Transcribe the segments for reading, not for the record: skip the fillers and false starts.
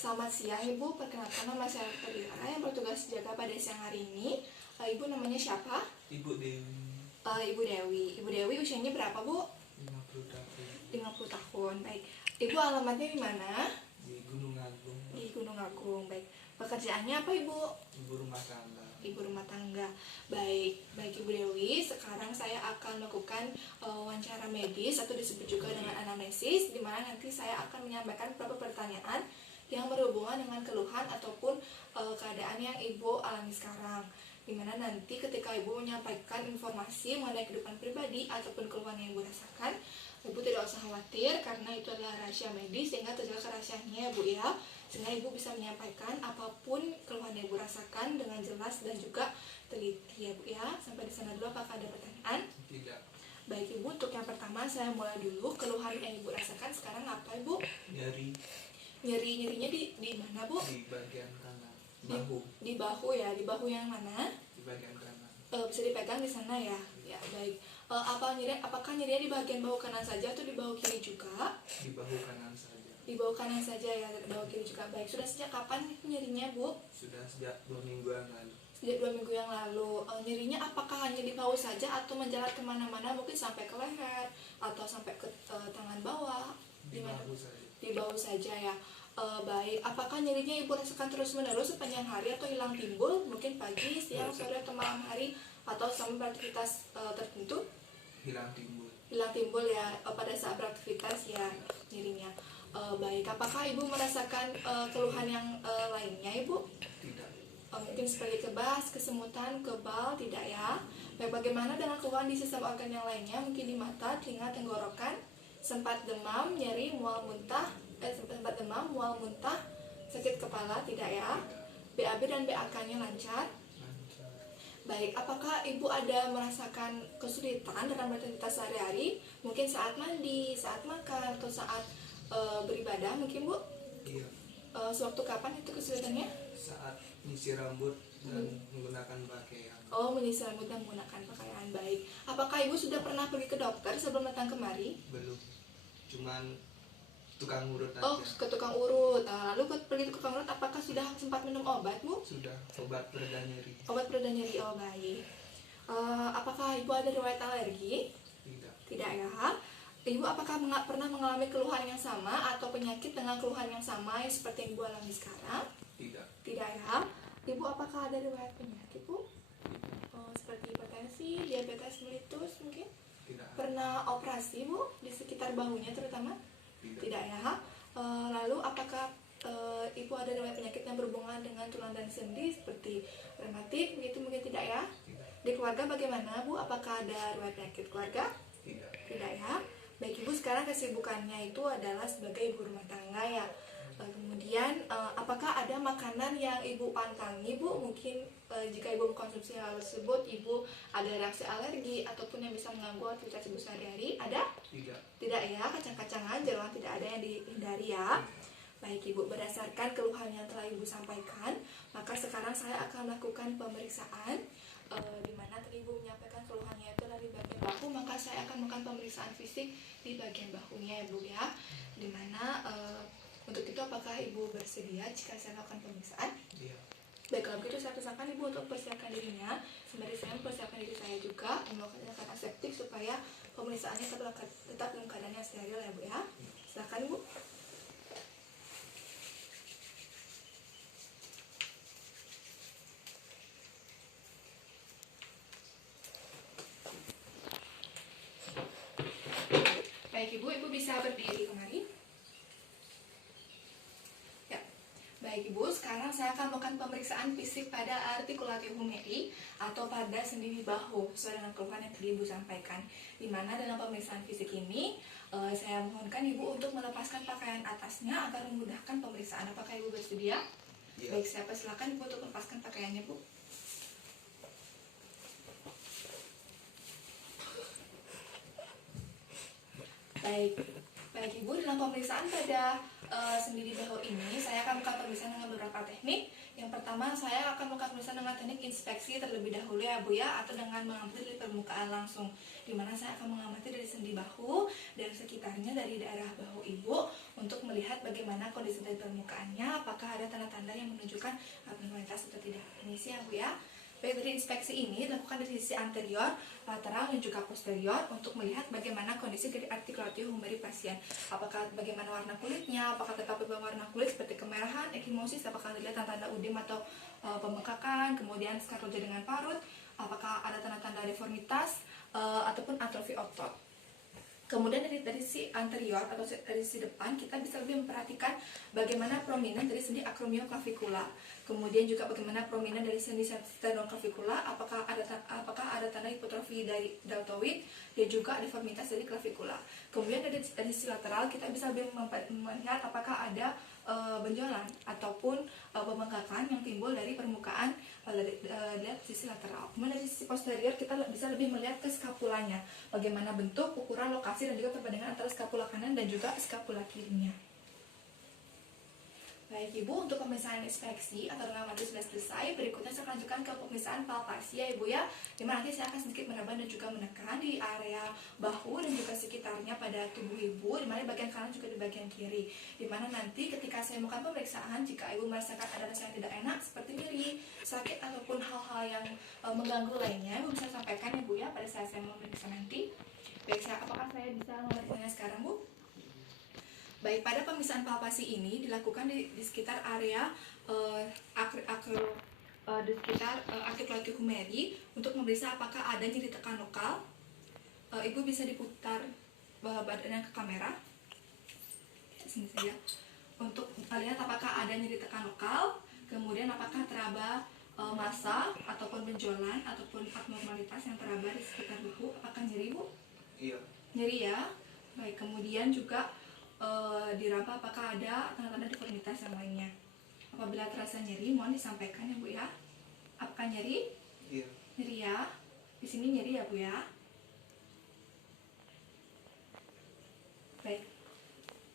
Selamat siang Ibu, perkenalkan nama saya Terira yang bertugas jaga pada siang hari ini. Ibu namanya siapa? Ibu Dewi. Ibu Dewi. Ibu Dewi usianya berapa Bu? 50 tahun. 50 tahun, baik. Ibu alamatnya di mana? Di Gunung Agung. Di Gunung Agung, baik. Pekerjaannya apa Ibu? Ibu rumah tangga. Ibu rumah tangga. Baik Ibu Dewi, sekarang saya akan melakukan wawancara medis atau disebut juga dengan anamnesis, di mana nanti saya akan menyampaikan beberapa pertanyaan yang berhubungan dengan keluhan ataupun keadaan yang Ibu alami sekarang. Dimana nanti ketika Ibu menyampaikan informasi mengenai kehidupan pribadi ataupun keluhan yang Ibu rasakan, Ibu tidak usah khawatir karena itu adalah rahasia medis sehingga terjaga kerahasiaannya ya Bu ya. Sehingga Ibu bisa menyampaikan apapun keluhan yang Ibu rasakan dengan jelas dan juga teliti ya Bu ya. Sampai di sana dulu, apakah ada pertanyaan? Tidak. Baik Ibu, untuk yang pertama saya mulai dulu. Keluhan yang Ibu rasakan sekarang apa Ibu? Nyerinya di mana Bu? Di bagian kanan. Bahu. Di bahu ya, di bahu yang mana? Di bagian kanan. Bisa dipegang di sana ya. Ya baik. Apakah nyerinya di bagian bahu kanan saja atau di bahu kiri juga? Di bahu kanan saja. Di bahu kanan saja ya, di bahu kiri juga. Baik, sudah sejak kapan nyerinya Bu? Sudah sejak 2 mingguan lalu. Sejak 2 minggu yang lalu. Nyerinya apakah hanya di bahu saja atau menjalar kemana-mana, mungkin sampai ke leher atau sampai ke tangan bawah? Di bahu saja. Di bahu saja ya. Baik, apakah nyerinya Ibu rasakan terus-menerus sepanjang hari atau hilang timbul? Mungkin pagi, siang, sore, atau malam hari, atau sampai beraktivitas tertentu? Hilang timbul. Hilang timbul ya pada saat beraktivitas ya nyerinya. Baik, apakah Ibu merasakan keluhan yang lainnya Ibu? Tidak. Mungkin seperti kebas, kesemutan, kebal, tidak ya? Baik, bagaimana dengan keluhan di sistem organ yang lainnya? Mungkin di mata, telinga, tenggorokan, sempat demam, nyeri, mual, muntah, sempat demam, mual, muntah, sakit kepala, tidak ya? BAB dan BAK-nya lancar? Lancar. Baik, apakah Ibu ada merasakan kesulitan dalam beraktivitas sehari-hari? Mungkin saat mandi, saat makan, atau saat beribadah mungkin Bu? Iya. Sewaktu kapan itu kesulitannya? Saat nyisir rambut dan menggunakan pakaian. Menyisir rambut dan menggunakan pakaian. Baik, apakah Ibu sudah pernah pergi ke dokter sebelum datang kemari? Belum. Cuman tukang urut aja. Ke tukang urut. Lalu pergi ke tukang urut, apakah sudah sempat minum obat Bu? Sudah obat pereda nyeri. Obat pereda nyeri, baik. Apakah Ibu ada riwayat alergi? Tidak. Tidak ya. Ibu apakah pernah mengalami keluhan yang sama atau penyakit dengan keluhan yang sama yang seperti yang Ibu alami sekarang? Tidak. Tidak ya. Ibu apakah ada riwayat penyakit Bu? Seperti hipertensi, diabetes mellitus mungkin? Tidak. Pernah operasi Bu di sekitar bahunya terutama? Tidak. Tidak ya. Lalu apakah Ibu ada riwayat penyakit yang berhubungan dengan tulang dan sendi seperti rematik begitu mungkin tidak ya? Tidak. Di keluarga bagaimana Bu? Apakah ada riwayat penyakit keluarga? Tidak. Tidak ya. Baik Ibu, sekarang kesibukannya itu adalah sebagai ibu rumah tangga ya. Kemudian apakah ada makanan yang Ibu pantangi Bu? Mungkin jika Ibu mengkonsumsi hal tersebut Ibu ada reaksi alergi ataupun yang bisa mengganggu aktivitas Ibu sehari-hari? Ada? Tidak. Tidak ya, kacang-kacangan, jeruan tidak ada yang dihindari ya. Baik Ibu, berdasarkan keluhan yang telah Ibu sampaikan, maka sekarang saya akan melakukan pemeriksaan di mana tadi Ibu menyampaikan keluhannya itu dari bagian bahu, maka saya akan melakukan pemeriksaan fisik di bagian bahunya ya Bu ya. Di mana untuk itu apakah Ibu bersedia jika saya lakukan pemeriksaan? Iya. Baik, kalau begitu saya persilakan Ibu untuk persiapkan dirinya. Sembari saya mempersiapkan diri saya juga melakukan aseptik supaya pemeriksaannya tetap dalam keadaan yang steril ya Bu ya. Silakan Bu. Baik Ibu bisa berdiri kemari. Ya. Baik Ibu, sekarang saya akan melakukan pemeriksaan fisik pada artikulasi humeri atau pada sendi bahu sesuai dengan keluhan yang tadi Ibu sampaikan. Di mana dalam pemeriksaan fisik ini saya mohonkan Ibu untuk melepaskan pakaian atasnya agar memudahkan pemeriksaan. Apakah Ibu bersedia? Iya. Baik, saya persilakan Ibu untuk melepaskan pakaiannya Bu. Baik Ibu, dalam pemeriksaan pada sendi di bahu ini saya akan melakukan pemeriksaan dengan beberapa teknik. Yang pertama, saya akan melakukan pemeriksaan dengan teknik inspeksi terlebih dahulu ya Bu ya, atau dengan mengamati dari permukaan langsung, dimana saya akan mengamati dari sendi bahu dan sekitarnya dari daerah bahu Ibu untuk melihat bagaimana kondisi dari permukaannya, apakah ada tanda-tanda yang menunjukkan abnormalitas atau tidak. Permisi ya Bu ya. Baik, dari inspeksi ini dilakukan dari sisi anterior, lateral, dan juga posterior untuk melihat bagaimana kondisi dari artikulatif humeri pasien. Apakah bagaimana warna kulitnya, apakah tetap berwarna kulit seperti kemerahan, ekimosis, apakah dilihat tanda-tanda udim atau pembengkakan, kemudian skleroza dengan parut, apakah ada tanda-tanda deformitas ataupun atrofi otot. Kemudian dari sisi anterior atau dari sisi depan kita bisa lebih memperhatikan bagaimana prominent dari sendi acromioclavicular. Kemudian juga bagaimana prominent dari sendi sternoclavicular, apakah ada tanda hipotrofi dari deltoid dan juga deformitas dari clavicular. Kemudian dari sisi lateral kita bisa lebih melihat apakah ada benjolan ataupun pembengkakan yang timbul dari permukaan dari sisi lateral. Kemudian dari sisi posterior kita bisa lebih melihat ke skapulanya, bagaimana bentuk, ukuran, lokasi, dan juga perbandingan antara skapula kanan dan juga skapula kirinya. Baik Ibu, untuk pemeriksaan inspeksi atau dengan materi sudah selesai, berikutnya saya akan lanjutkan ke pemeriksaan palpasi ya Ibu ya, dimana nanti saya akan sedikit meraba dan juga menekan di area bahu dan juga sekitarnya pada tubuh Ibu, dimana di bagian kanan juga di bagian kiri, dimana nanti ketika saya melakukan pemeriksaan, jika Ibu merasakan ada rasa yang tidak enak seperti nyeri, sakit, ataupun hal-hal yang mengganggu lainnya, Ibu bisa sampaikan ya Bu ya pada saat saya memeriksa nanti. Baik, apakah saya bisa memeriksanya sekarang Bu? Baik, pada pemeriksaan palpasi ini dilakukan di sekitar area di sekitar artikulatif humeri untuk memeriksa apakah ada nyeri tekan lokal. Ibu bisa diputar badannya ke kamera. Sini saja. Untuk melihat apakah ada nyeri tekan lokal, kemudian apakah teraba massa ataupun benjolan ataupun abnormalitas yang teraba di sekitar bahu. Apakah nyeri Bu? Iya. Nyeri ya. Baik, kemudian juga diraba apakah ada tanda-tanda deformitas yang lainnya. Apabila terasa nyeri, mohon disampaikan ya Bu ya. Apakah nyeri? Iya. Nyeri ya. Di sini nyeri ya Bu ya. Baik.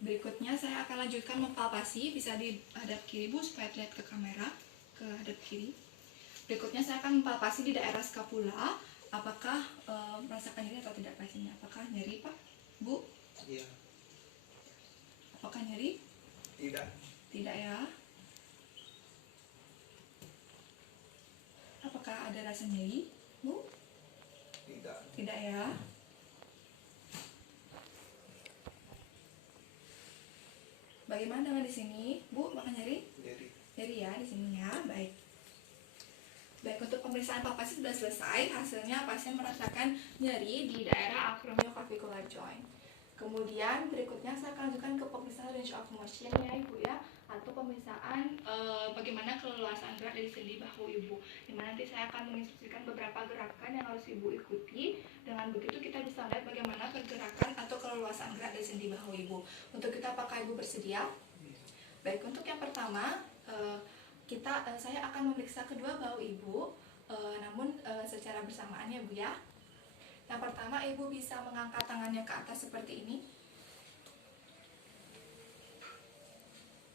Berikutnya saya akan lanjutkan mempalpasi, bisa di hadap kiri Bu supaya lihat ke kamera, ke hadap kiri. Berikutnya saya akan mempalpasi di daerah skapula, apakah merasakan nyeri atau tidak pastinya. Apakah nyeri Pak? Bu? Iya. Apakah nyeri? Tidak. Tidak ya. Apakah ada rasa nyeri, Bu? Tidak. Tidak ya. Bagaimana dengan di sini, Bu? Apakah nyeri? Nyeri. Nyeri ya di sini ya. Baik. Baik, untuk pemeriksaan palpasi sudah selesai. Hasilnya pasien merasakan nyeri di daerah acromioclavicular joint. Kemudian berikutnya saya akan lanjutkan ke pemeriksaan range of motion ya Ibu ya, atau pemeriksaan bagaimana keleluasaan gerak dari sendi bahu Ibu. Dimana nanti saya akan menginstruksikan beberapa gerakan yang harus Ibu ikuti. Dengan begitu kita bisa lihat bagaimana pergerakan atau keleluasaan gerak dari sendi bahu Ibu. Untuk kita, apakah Ibu bersedia? Baik, untuk yang pertama saya akan memeriksa kedua bahu Ibu, namun secara bersamaan ya Bu ya. Yang pertama, Ibu bisa mengangkat tangannya ke atas seperti ini.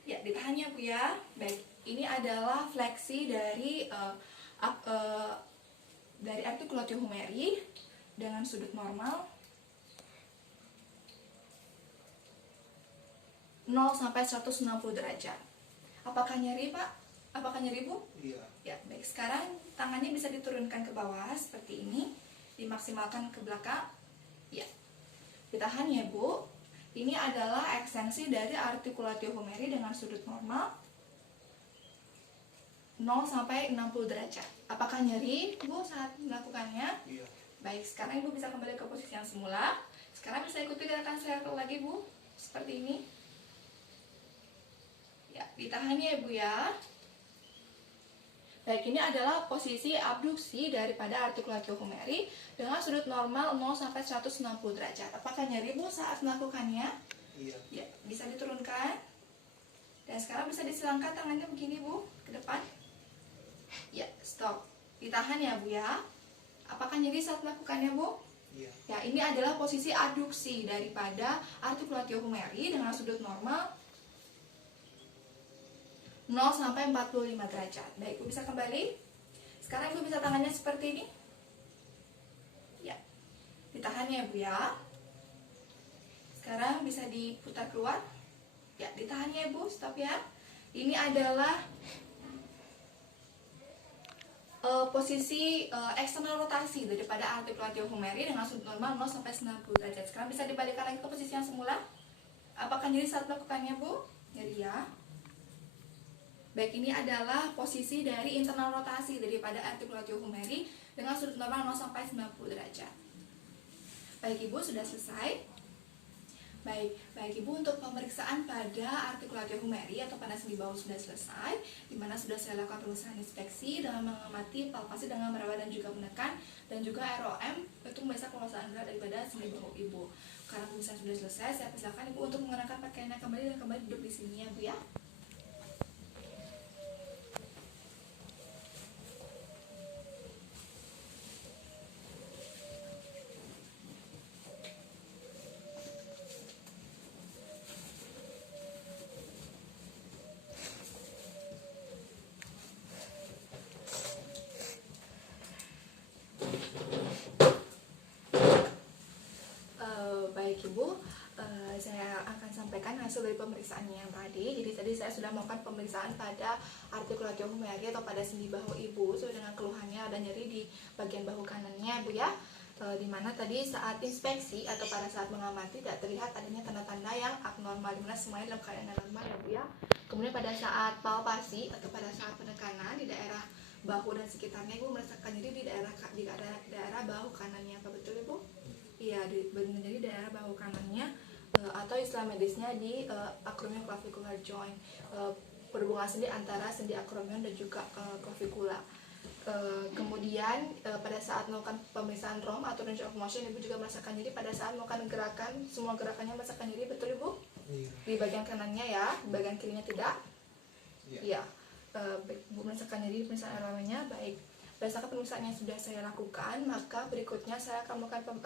Ya, ditahan ya Bu ya. Baik, ini adalah fleksi dari artikulatif humeri dengan sudut normal 0 sampai 160 derajat. Apakah nyeri Pak? Apakah nyeri Bu? Iya. Ya, baik. Sekarang tangannya bisa diturunkan ke bawah seperti ini. Dimaksimalkan ke belakang. Ya. Ditahan ya Bu. Ini adalah ekstensi dari artikulatif humeri dengan sudut normal 0 sampai 60 derajat. Apakah nyeri Bu saat melakukannya? Iya. Baik, sekarang Ibu bisa kembali ke posisi yang semula. Sekarang bisa ikuti gerakan saya lagi Bu. Seperti ini. Ya, ditahan ya Bu ya. Baik, ini adalah posisi abduksi daripada artikulatif humeri dengan sudut normal 0 sampai 160 derajat. Apakah nyeri Bu saat melakukannya? Iya. Ya, bisa diturunkan. Dan sekarang bisa disilangkan tangannya begini Bu, ke depan. Ya, stop. Ditahan ya Bu ya. Apakah nyeri saat melakukannya Bu? Iya. Ya, ini adalah posisi adduksi daripada artikulatif humeri dengan sudut normal 0 sampai 45 derajat. Baik, Ibu bisa kembali. Sekarang Ibu bisa tangannya seperti ini. Ya, ditahannya ya Bu ya. Sekarang bisa diputar keluar. Ya, ditahannya ya Bu, stop ya. Ini adalah posisi eksternal rotasi daripada artikulatif humeri dengan sudut normal 0 sampai 90 derajat. Sekarang bisa dibalikkan lagi ke posisi yang semula. Apakah nyeri saat melakukannya Bu? Nyeri ya. Baik, ini adalah posisi dari internal rotasi daripada artikulatif humeri dengan sudut normal 0 sampai 90 derajat. Baik Ibu, sudah selesai. Baik Ibu, untuk pemeriksaan pada artikulatif humeri atau pada sendi bahu sudah selesai, di mana sudah saya lakukan pemeriksaan inspeksi dengan mengamati palpasi dengan merawat dan juga menekan, dan juga ROM untuk memeriksa penguasaan gerak daripada sendi bahu Ibu. Karena pemeriksaan sudah selesai, saya persilakan Ibu untuk mengenakan pakaiannya kembali dan kembali duduk di sini ya Bu ya. Baik Ibu, saya akan sampaikan hasil dari pemeriksaannya yang tadi. Jadi tadi saya sudah melakukan pemeriksaan pada artikulatif humeri atau pada sendi bahu Ibu sesuai dengan keluhannya ada nyeri di bagian bahu kanannya Bu ya. Dimana tadi saat inspeksi atau pada saat mengamati tidak terlihat adanya tanda-tanda yang abnormal, dimana semuanya dalam keadaan normal ya Bu ya. Kemudian pada saat palpasi atau pada saat penekanan di daerah bahu dan sekitarnya Ibu merasakan nyeri di daerah bahu kanannya, apa betul Ibu? Iya, menjadi daerah bahu kanannya atau istilah medisnya di acromioclavicular joint, perhubungan sendi antara sendi acromion dan juga clavicula. Kemudian pada saat melakukan pemeriksaan ROM atau range of motion, Ibu juga merasakan nyeri pada saat melakukan gerakan, semua gerakannya merasakan nyeri, betul Ibu? Iya. Di bagian kanannya ya, di bagian kirinya tidak? Iya. Iya. Ibu merasakan nyeri di pemeriksaan ROM-nya, baik. Berdasarkan pemeriksaan yang sudah saya lakukan, maka berikutnya saya akan melakukan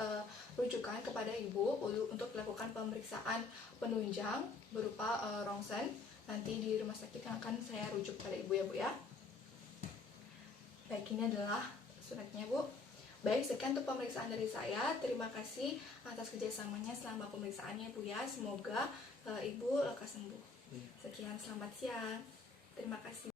rujukan kepada Ibu untuk melakukan pemeriksaan penunjang berupa rongsen nanti di rumah sakit yang akan saya rujuk pada Ibu ya Bu ya. Baik, ini adalah suratnya Bu. Baik, sekian untuk pemeriksaan dari saya. Terima kasih atas kerjasamanya selama pemeriksaannya Bu ya. Semoga Ibu lekas sembuh. Sekian, selamat siang. Terima kasih.